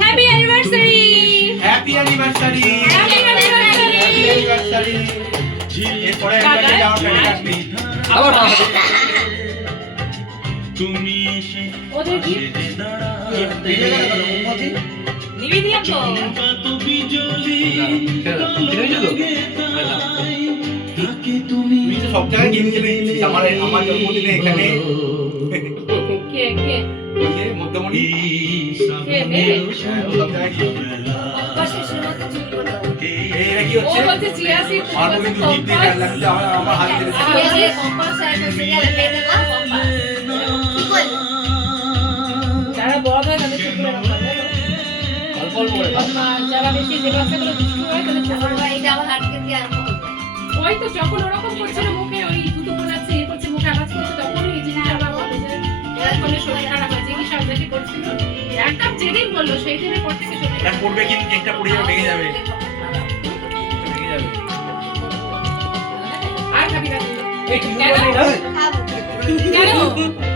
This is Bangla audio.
Happy anniversary. Happy anniversary. Happy anniversary. এরপরে অ্যানিভার্সারি আমার প্যাকেট আসবে। আবার তুমি এসে ওদের কি নিবেদিয়া তো কত বিজলি তাকে তুমি সব জায়গায় গেম খেলে দিচ্ছিস। আমার জন্মদিনে এখানে কে কে মধ্যমণি কে মেয়ে সব জায়গায় গেম এরা কি ও হচ্ছে হচ্ছে চিয়াসি আমার কিন্তু জিপ দিয়ে গান লাগছে আমার হাত ধরে যারা বড় হয় তাদের চুপ করে রাখা হয়। অল্প অল্প করে যারা বেশি যে বাচ্চাগুলো দুষ্টু হয় তাদের চুপ করে রাখা। ওই তো যখন ওরকম করছিল মুখে ওই দুটো বোলাচ্ছে এ করছে মুখে আওয়াজ করছে তখনই এই জিনিসটা আমার হবে যে এখন শরীর খারাপ হয়েছে কি সব দেখে করছিল একদম যেদিন বললো সেই দিনের পর থেকে শরীর এটা পড়বে কিন্তু কেকটা পড়ে যাবে ভেঙে যাবে ভেঙে যাবে আর খাবি না তুই? এই কি কেন? বলে না কেন